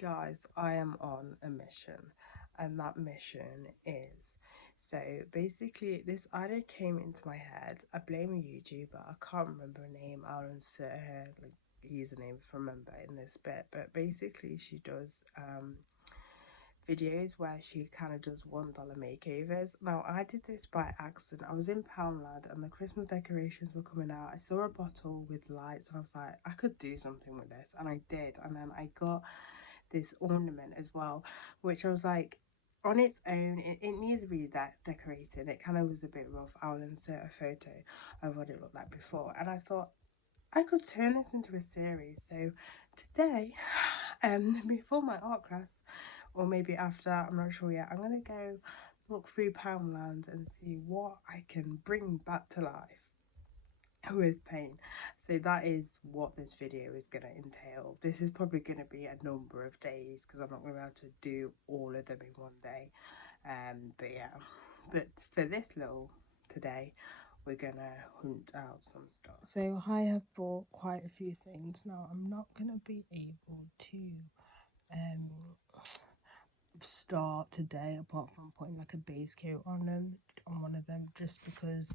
Guys, I am on a mission, and that mission is so basically this idea came into my head. I blame a YouTuber, I can't remember her name, I'll insert her like username if I remember in this bit, but basically she does videos where she kind of does $1 makeovers. Now I did this by accident. I was in Poundland and the Christmas decorations were coming out. I saw a bottle with lights and I was like, I could do something with this, and I did. And then I got this ornament as well, which I was like, on its own, it needs to be decorated. It kind of was a bit rough. I'll insert a photo of what it looked like before, and I thought I could turn this into a series. So today, before my art class, or maybe after, I'm not sure yet, I'm gonna go look through Poundland and see what I can bring back to life with paint. So that is what this video is going to entail. This is probably going to be a number of days because I'm not going to be able to do all of them in one day. But yeah, but for this little today, we're gonna hunt out some stuff. So I have bought quite a few things. Now I'm not gonna be able to start today apart from putting like a base coat on one of them, just because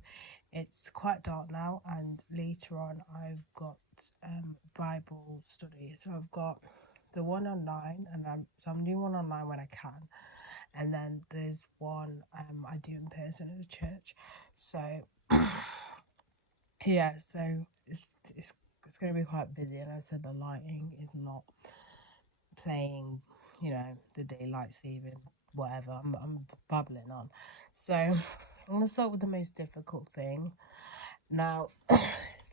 it's quite dark now, and later on I've got Bible study. So I've got the one online, and I'm doing one online when I can, and then there's one I do in person at the church. So yeah, so it's going to be quite busy, and I said the lighting is not playing, you know, the daylight saving whatever. I'm babbling on. So I'm going to start with the most difficult thing. Now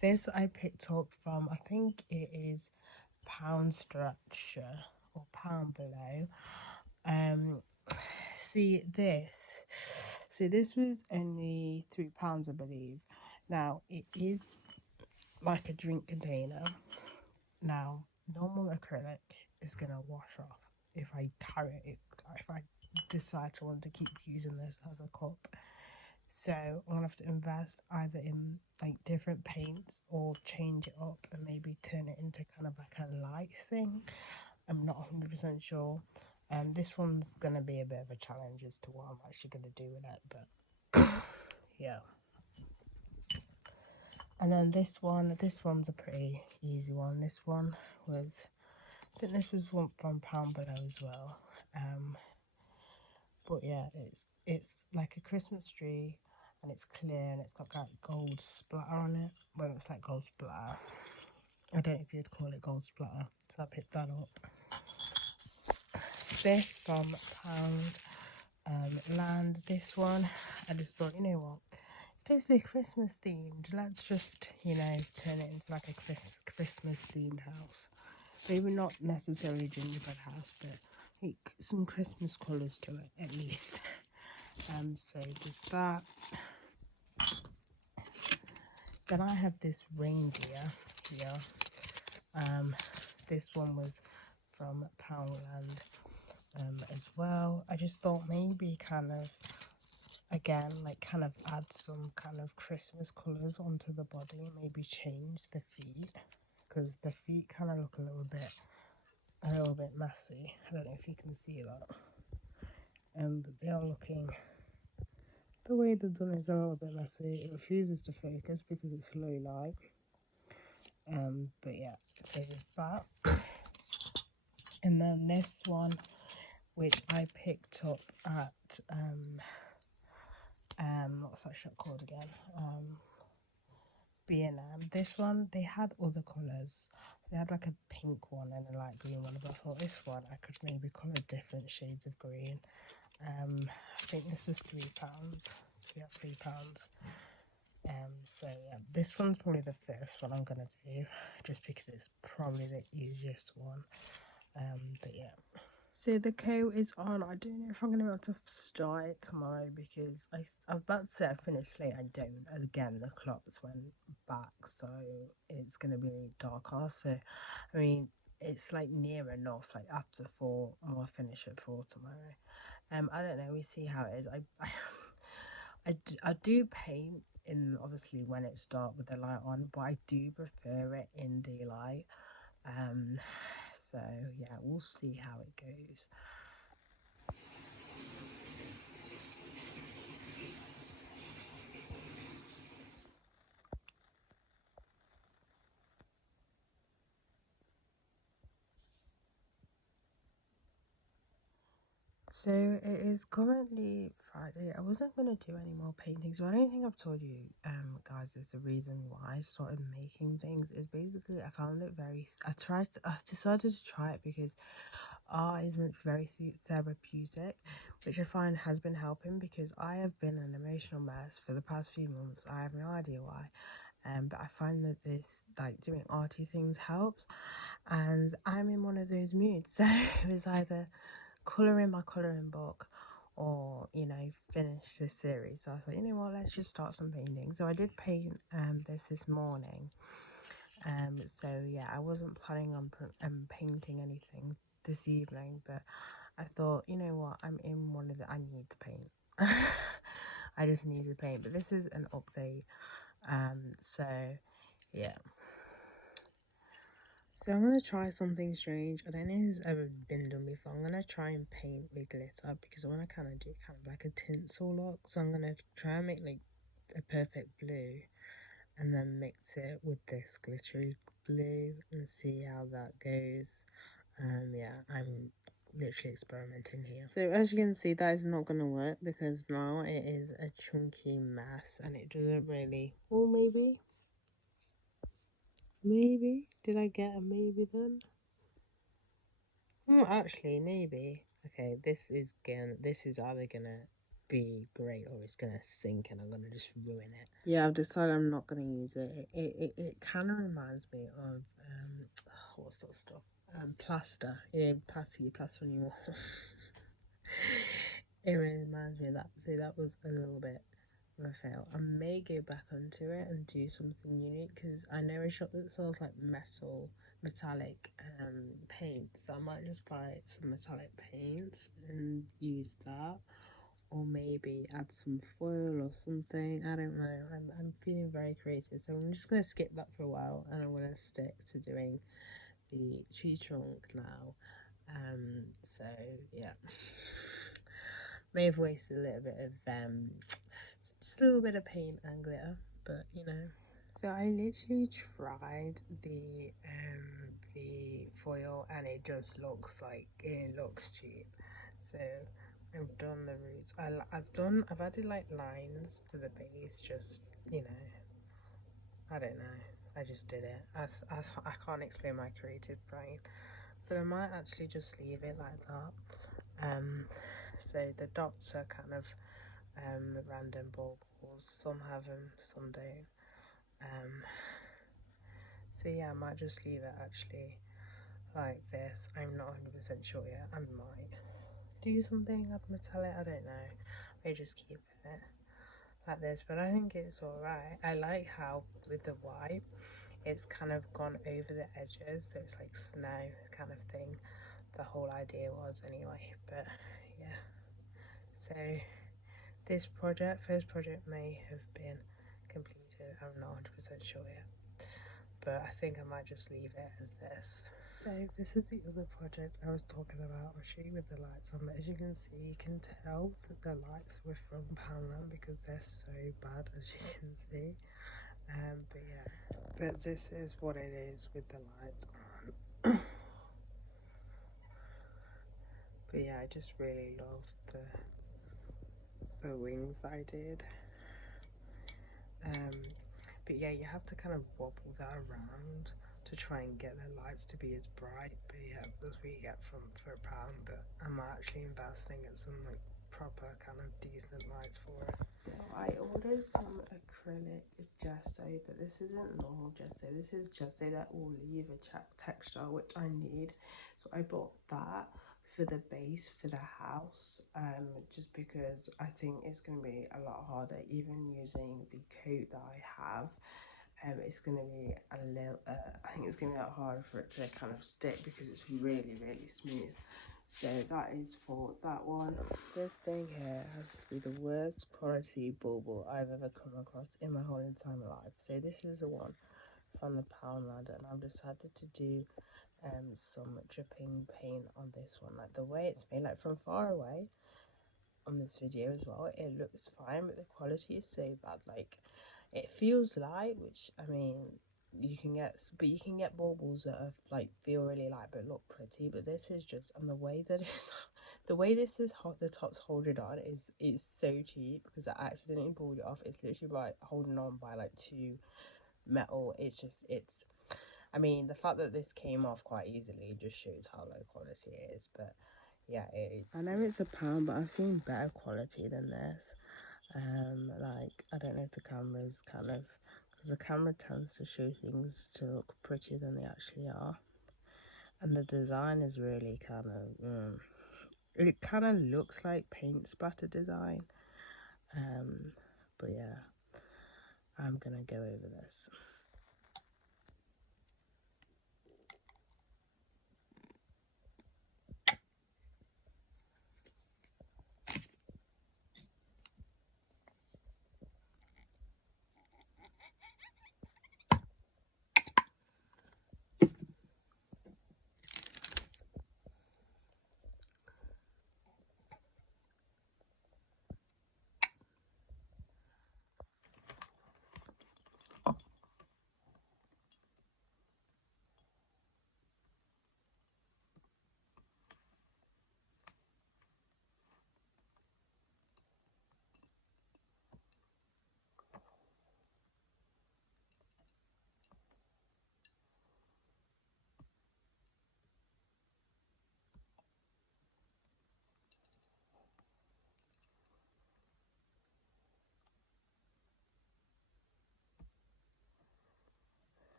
this I picked up from, I think it is Pound Structure or Pound Below. See this was only £3, I believe. Now it is like a drink container. Now normal acrylic is gonna wash off if I carry it, if I decide to want to keep using this as a cup. So I'm gonna have to invest either in like different paints or change it up and maybe turn it into kind of like a light thing. I'm not 100% sure. This one's gonna be a bit of a challenge as to what I'm actually gonna do with it, but yeah. And then this one's a pretty easy one. This one was, I think this was one from Pound Below as well. But yeah, it's like a Christmas tree, and it's clear, and it's got like gold splatter on it. Well, it's like gold splatter. I don't know if you'd call it gold splatter, so I picked that up. This from Pound Land. This one, I just thought, you know what? It's basically Christmas themed. Let's just, you know, turn it into like a Christmas themed house. Maybe not necessarily gingerbread house, but like some Christmas colours to it at least. So just that. Then I have this reindeer here. This one was from Poundland as well. I just thought maybe kind of, again, like kind of add some kind of Christmas colours onto the body, maybe change the feet, because the feet kind of look a little bit messy. I don't know if you can see that. But they are looking, the way they've done it is a little bit messy. It refuses to focus because it's low light. But yeah, so there's that. And then this one, which I picked up at what's that shop called again? B&M. This one, they had other colours. They had like a pink one and a light green one, but I thought this one I could maybe colour different shades of green. I think this was £3. Yeah, £3. So yeah, this one's probably the first one I'm gonna do, just because it's probably the easiest one. But yeah. So the coat is on. I don't know if I'm going to be able to start it tomorrow, because I'm about to say I finished late. I don't. Again, the clocks went back, so it's going to be darker. So, I mean, it's like near enough, like after 4, and I'll finish at 4 tomorrow. I don't know. We see how it is. I do paint in, obviously, when it's dark with the light on, but I do prefer it in daylight. So yeah, we'll see how it goes. So it is currently Friday. I wasn't gonna do any more paintings, so I don't think I've told you, guys. Is the reason why I started making things is basically I found it very. I decided to try it because art is meant to be very therapeutic, which I find has been helping because I have been an emotional mess for the past few months. I have no idea why, but I find that this like doing arty things helps, and I'm in one of those moods. So it was either colouring my colouring book or finish this series. So I thought, you know what, let's just start some painting. So I did paint this morning. So yeah, I wasn't planning on painting anything this evening, but I thought, you know what, I'm in one of the I need to paint. I just need to paint. But this is an update. So yeah. So I'm going to try something strange. I don't know if it's ever been done before. I'm going to try and paint with glitter because I want to kind of do kind of like a tinsel look. So I'm going to try and make like a perfect blue and then mix it with this glittery blue and see how that goes. Yeah, I'm literally experimenting here. So as you can see, that is not going to work because now it is a chunky mess and it doesn't really... Or maybe... Maybe? Did I get a maybe then? Actually, maybe. Okay, this is either gonna be great or it's gonna sink and I'm gonna just ruin it. Yeah, I've decided I'm not gonna use it. It kind of reminds me of what's that stuff? Plaster. Plaster you plaster on your wall. It reminds me of that. So that was a little bit of a fail. I may go back onto it and do something unique because I know a shop that sells like metallic paint, so I might just buy some metallic paint and use that, or maybe add some foil or something. I don't know. I'm feeling very creative, so I'm just gonna skip that for a while and I'm gonna stick to doing the tree trunk now. So yeah. May have wasted a little bit of just a little bit of paint and glitter, but So I literally tried the foil and it just looks cheap. So I've done the roots. I've added like lines to the base, just I don't know. I just did it. I can't explain my creative brain, but I might actually just leave it like that. So the dots are kind of random baubles. Some have them, some don't. So yeah, I might just leave it actually like this. I'm not 100% sure yet. I might do something add metallic. I don't know. Maybe just keep it like this, but I think it's alright. I like how with the white it's kind of gone over the edges, so it's like snow kind of thing. The whole idea was anyway, but yeah. So this first project may have been completed. I'm not 100% sure yet, but I think I might just leave it as this. So this is the other project I was talking about. I'll show you with the lights on, but as you can see, you can tell that the lights were from Poundland because they're so bad, as you can see. But yeah, but this is what it is with the lights on. But yeah, I just really love the wings I did. But yeah, you have to kind of wobble that around to try and get the lights to be as bright. But yeah, that's what you get for £1. But I'm actually investing in some like proper kind of decent lights for it. So I ordered some acrylic gesso, but this isn't normal gesso. This is gesso that will leave a texture, which I need. So I bought that for the base for the house, just because I think it's going to be a lot harder even using the coat that I have. It's going to be a little I think it's going to be a lot harder for it to kind of stick because it's really smooth. So that is for that one. This thing here has to be the worst quality bauble I've ever come across in my whole entire life. So this is the one from the Poundland, and I've decided to do some dripping paint on this one. Like the way it's made, like from far away on this video as well, it looks fine, but the quality is so bad. Like it feels light, which I mean you can get, but you can get baubles that are like feel really light but look pretty. But this is just, and the way that it's the way this is hot, the top's holding on is so cheap because I accidentally pulled it off. It's literally like holding on by like two metal. It's just, it's, I mean, the fact that this came off quite easily just shows how low quality it is. But yeah, it's, I know it's £1, but I've seen better quality than this. Like, I don't know if the camera's kind of, because the camera tends to show things to look prettier than they actually are. And the design is really kind of, it kind of looks like paint splatter design. But yeah, I'm gonna go over this.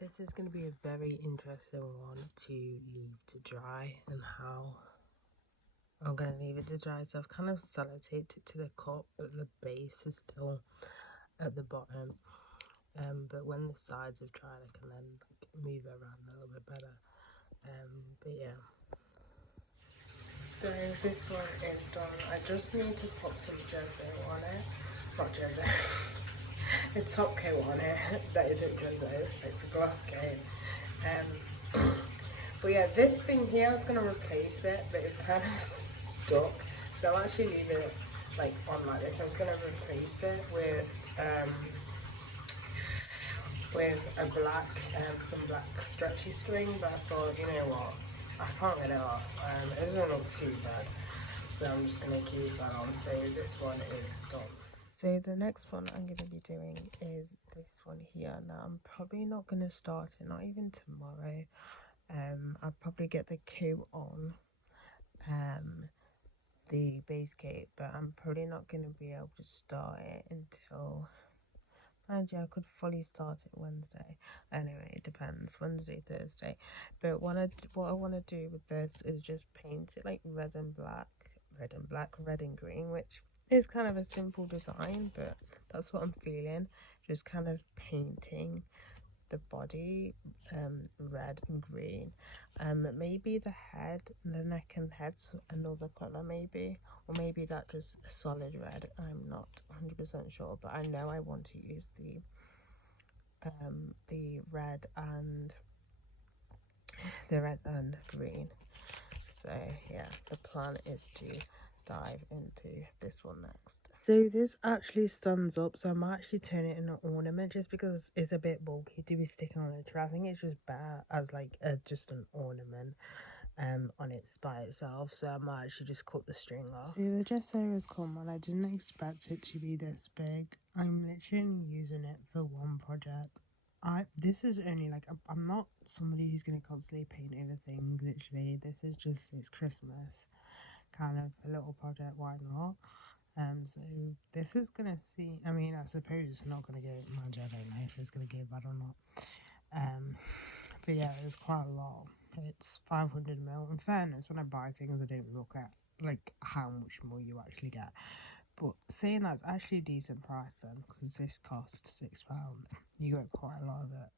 This is going to be a very interesting one to leave to dry, and how I'm going to leave it to dry. So I've kind of sellotaped it to the cup, but the base is still at the bottom. But when the sides have dried, I can then like move it around a little bit better. But yeah. So this one is done. I just need to put some gesso on it. Not gesso. A top coat on it. That isn't gesso. It's a gloss coat. But yeah, this thing here is gonna replace it, but it's kind of stuck. So I'll actually leave it like on like this. I was gonna replace it with a black, some black stretchy string, but I thought, you know what, I can't get it off. It doesn't look too bad, so I'm just gonna keep that on. So this one is done. So the next one I'm gonna be doing is this one here. Now I'm probably not gonna start it, not even tomorrow. I'll probably get the coat on, the base coat, but I'm probably not gonna be able to start it until, and yeah, I could fully start it Wednesday. Anyway, it depends, Wednesday, Thursday. But what I want to do with this is just paint it like red and black, red and green, which is kind of a simple design, but that's what I'm feeling. Just kind of painting the body red and green. Maybe the head, the neck and head's another colour maybe, or maybe that just a solid red. I'm not 100% sure, but I know I want to use the red and green. So yeah, the plan is to dive into this one next. So this actually stands up, so I might actually turn it into an ornament just because it's a bit bulky to be sticking on a tree. I think it's just better as like just an ornament on its by itself, so I might actually just cut the string off. So the gesso has come, and I didn't expect it to be this big. I'm literally using it for one project. This is only like, I'm not somebody who's going to constantly paint over things. Literally, this is just, it's Christmas, kind of a little project, why not? So this is gonna see, I mean, I suppose it's not gonna go, mind you, I don't know if it's gonna go bad or not. But yeah, it's quite a lot. It's 500ml. In fairness, when I buy things, I don't look at like how much more you actually get. But saying that's actually a decent price then, because this costs £6. You get quite a lot of it.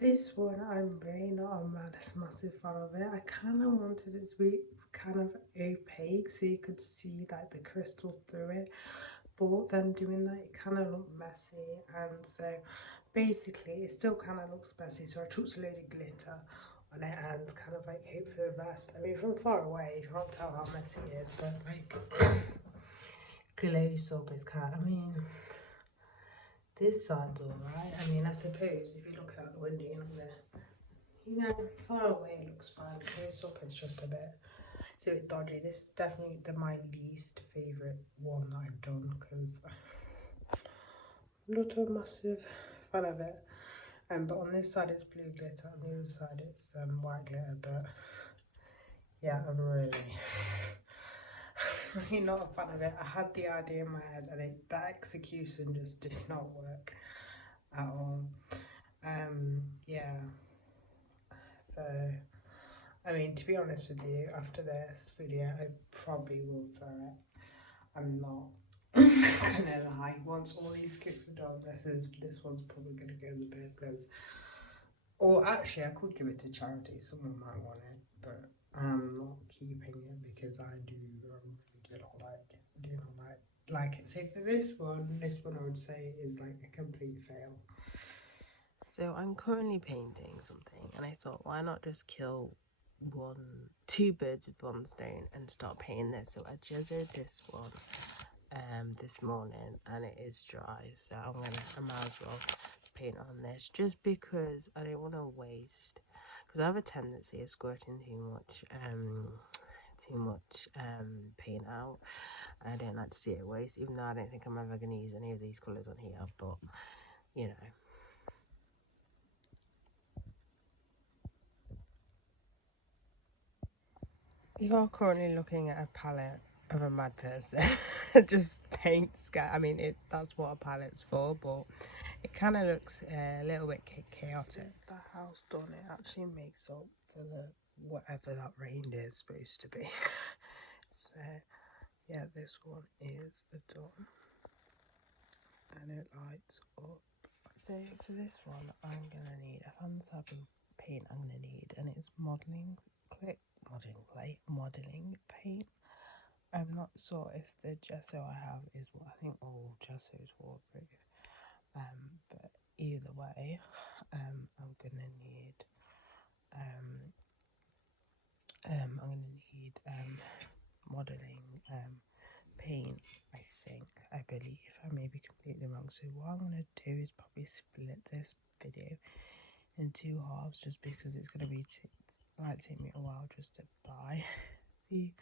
This one, I'm really not a massive fan of it. I kind of wanted it to be kind of opaque so you could see like the crystal through it, but then doing that it kind of looked messy, and so basically it still kind of looks messy, so I took some loaded glitter on it and kind of like hope for the best. I mean, from far away you can't tell how messy it is, but like close up is kind of, I mean, this side's alright. I mean, I suppose if you look out the window you're not gonna, you know, far away it looks fine. Close up it's just a bit, it's a bit dodgy. This is definitely my least favourite one that I've done because I'm not a massive fan of it. But on this side it's blue glitter, on the other side it's white glitter, but yeah, I'm really really not a fan of it. I had the idea in my head and the execution just did not work at all. Yeah, so I mean, to be honest with you, after this video I probably will throw it. I'm not gonna lie, once all these clips are done, this one's probably gonna go in the bin, because, or actually I could give it to charity, someone might want it, but I'm not keeping it because I do really do not like it. So for this one I would say is like a complete fail. So I'm currently painting something and I thought, why not just kill two birds with one stone and start painting this. So I jizzed this one this morning and it is dry, so I might as well paint on this, just because I don't want to waste, because I have a tendency of squirting too much paint out. I don't like to see it waste, even though I don't think I'm ever going to use any of these colours on here, but you know. You are currently looking at a palette of a mad person. Just paint sky. I mean, that's what a palette's for, but it kind of looks a little bit chaotic. The house done, it actually makes up for the whatever that rain is supposed to be. So yeah, this one is done and it lights up. So for this one I'm gonna need a fan type of paint I'm gonna need, and it's modelling paint. I'm not sure if the gesso I have is what I think all gesso is waterproof. But either way, I'm gonna need modelling paint, I believe. I may be completely wrong. So what I'm gonna do is probably split this video in two halves, just because it's gonna be take me a while just to buy the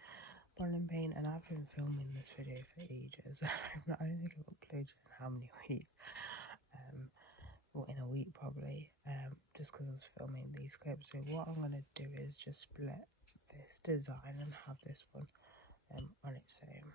modelling paint, and I've been filming this video for ages. I don't think I've uploaded in how many weeks, or in a week probably, just because I was filming these clips. So what I'm gonna do is just split this design and have this one on its own.